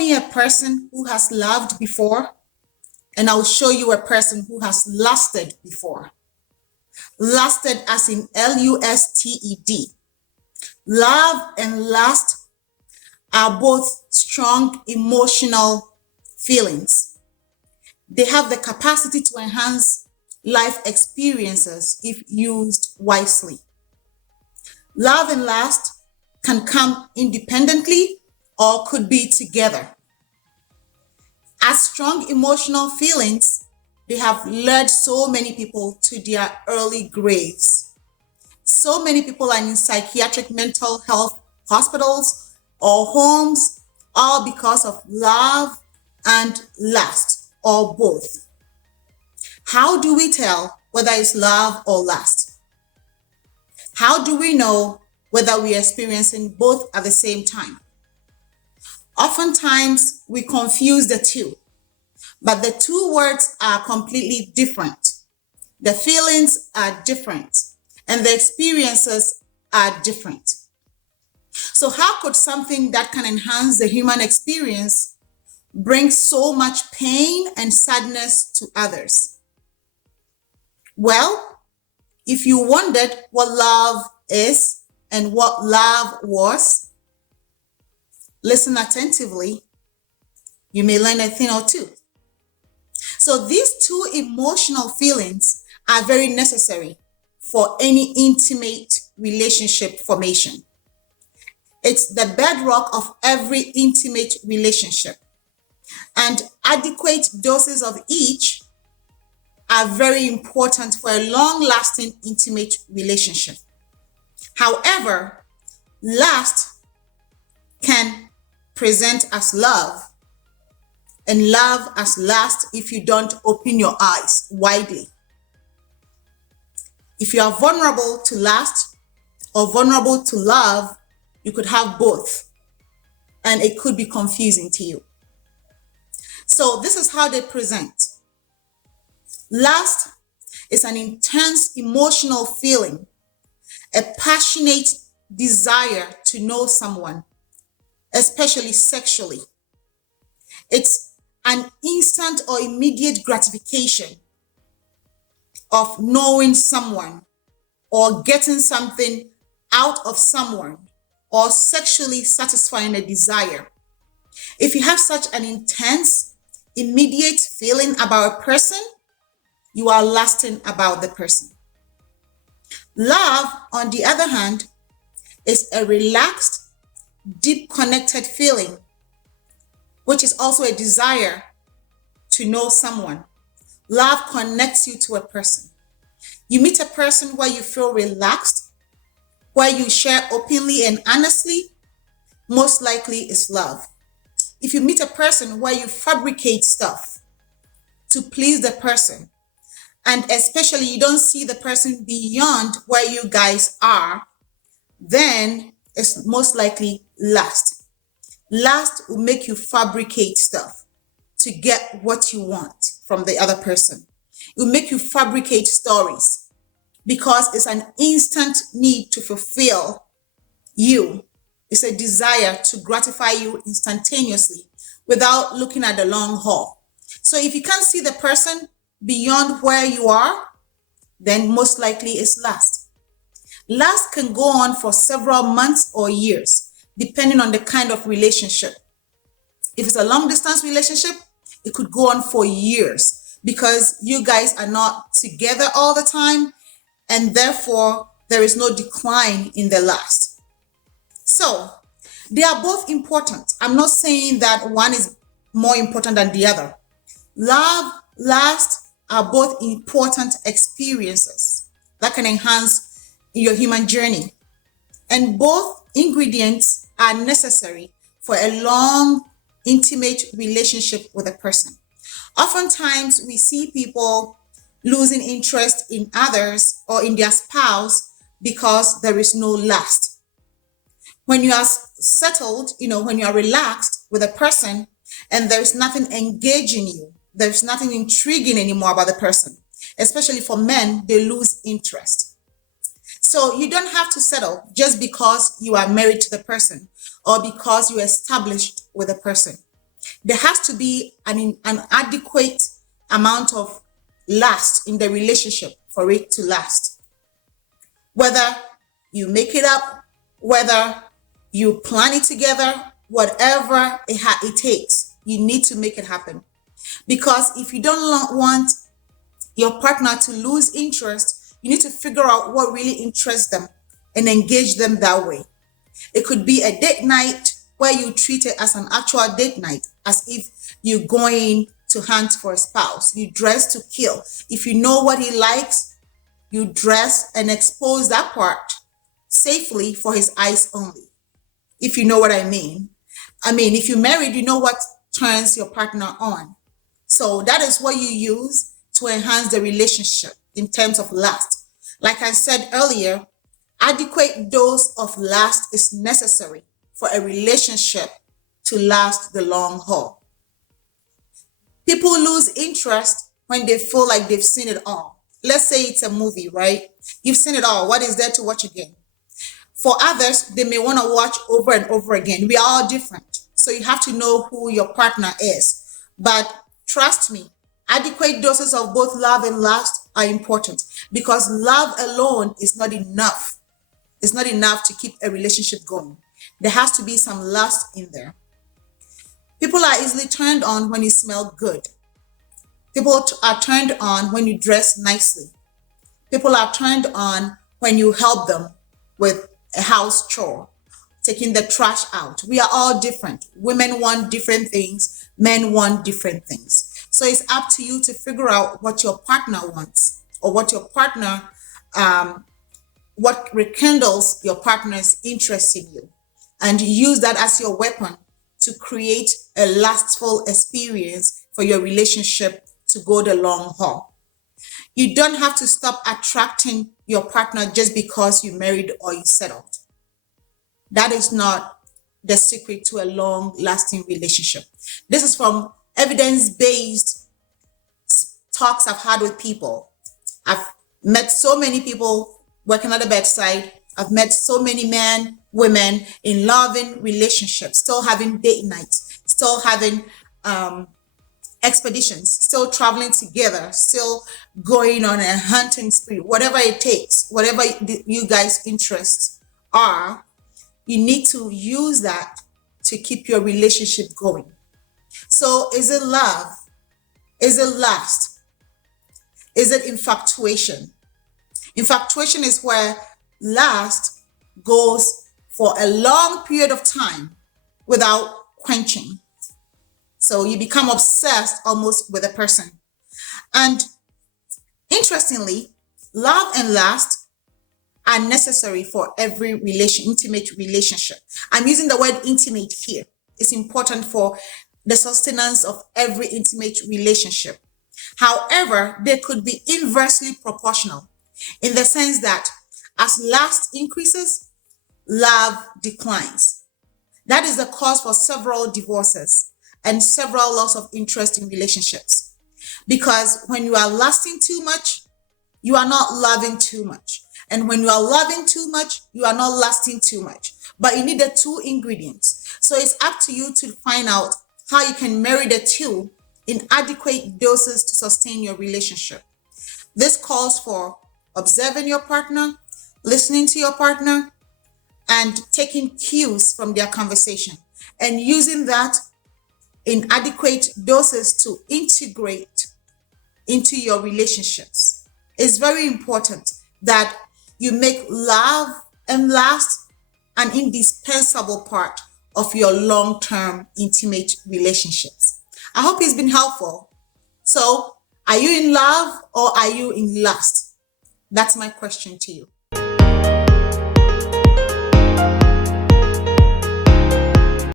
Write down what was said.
me a person who has loved before, and I'll show you a person who has lasted before. Lasted as in Lusted. Love and lust are both strong emotional feelings. They have the capacity to enhance life experiences if used wisely. Love and lust can come independently or could be together. As strong emotional feelings, they have led so many people to their early graves. So many people are in psychiatric mental health hospitals or homes, all because of love and lust, or both. How do we tell whether it's love or lust? How do we know whether we are experiencing both at the same time? Oftentimes, we confuse the two, but the two words are completely different. The feelings are different, and the experiences are different. So how could something that can enhance the human experience bring so much pain and sadness to others? Well, if you wondered what love is and what love was, listen attentively. You may learn a thing or two. So these two emotional feelings are very necessary for any intimate relationship formation. It's the bedrock of every intimate relationship, and adequate doses of each are very important for a long-lasting intimate relationship. However, lust can present as love and love as lust if you don't open your eyes widely. If you are vulnerable to lust or vulnerable to love, you could have both, and it could be confusing to you. So this is how they present. Lust is an intense emotional feeling, a passionate desire to know someone, especially sexually. It's an instant or immediate gratification of knowing someone or getting something out of someone or sexually satisfying a desire. If you have such an intense, immediate feeling about a person, you are lusting about the person. Love, on the other hand, is a relaxed, deep connected feeling, which is also a desire to know someone. Love connects you to a person. You meet a person where you feel relaxed, where you share openly and honestly, most likely is love. If you meet a person where you fabricate stuff to please the person, and especially you don't see the person beyond where you guys are, then it's most likely lust. Lust will make you fabricate stuff to get what you want from the other person. It will make you fabricate stories because it's an instant need to fulfill you. It's a desire to gratify you instantaneously without looking at the long haul. So if you can't see the person beyond where you are, then most likely it's lust. Lust can go on for several months or years, depending on the kind of relationship. If it's a long distance relationship, it could go on for years because you guys are not together all the time, and therefore there is no decline in the lust. So they are both important. I'm not saying that one is more important than the other. Love, lust are both important experiences that can enhance your human journey. And both ingredients are necessary for a long, intimate relationship with a person. Oftentimes, we see people losing interest in others or in their spouse because there is no lust. When you are settled, when you are relaxed with a person and there is nothing engaging you, there's nothing intriguing anymore about the person, especially for men, they lose interest. So you don't have to settle just because you are married to the person or because you established with a person. There has to be an adequate amount of lust in the relationship for it to last. Whether you make it up, whether you plan it together, whatever it takes, you need to make it happen. Because if you don't want your partner to lose interest, you need to figure out what really interests them and engage them that way. It could be a date night where you treat it as an actual date night, as if you're going to hunt for a spouse. You dress to kill. If you know what he likes, you dress and expose that part safely for his eyes only. If you know what I mean. If you're married, you know what turns your partner on. So that is what you use to enhance the relationship in terms of lust. Like I said earlier, adequate dose of lust is necessary for a relationship to last the long haul. People lose interest when they feel like they've seen it all. Let's say it's a movie, right? You've seen it all. What is there to watch again? For others, they may want to watch over and over again. We are all different. So you have to know who your partner is. But trust me, adequate doses of both love and lust are important, because love alone is not enough. It's not enough to keep a relationship going. There has to be some lust in there. People are easily turned on when you smell good. People are turned on when you dress nicely. People are turned on when you help them with a house chore, taking the trash out. We are all different. Women want different things. Men want different things. So it's up to you to figure out what your partner wants, or what your partner, what rekindles your partner's interest in you, and use that as your weapon to create a lustful experience for your relationship to go the long haul. You don't have to stop attracting your partner just because you married or you settled. That is not the secret to a long-lasting relationship. This is from evidence-based talks I've had with people. I've met so many people working at the bedside. I've met so many men, women in loving relationships, still having date nights, still having expeditions, still traveling together, still going on a hunting spree, whatever it takes, whatever you guys' interests are, you need to use that to keep your relationship going. So is it love? Is it lust? Is it infatuation? Infatuation is where lust goes for a long period of time without quenching. So you become obsessed almost with a person. And interestingly, love and lust are necessary for every intimate relationship. I'm using the word intimate here. It's important for the sustenance of every intimate relationship. However, they could be inversely proportional, in the sense that as lust increases, love declines. That is the cause for several divorces and several loss of interest in relationships. Because when you are lusting too much, you are not loving too much. And when you are loving too much, you are not lusting too much. But you need the two ingredients. So it's up to you to find out how you can marry the two in adequate doses to sustain your relationship. This calls for observing your partner, listening to your partner, and taking cues from their conversation and using that in adequate doses to integrate into your relationships. It's very important that you make love and lust an indispensable part of your long-term intimate relationships. I hope it's been helpful. So, are you in love or are you in lust? That's my question to you.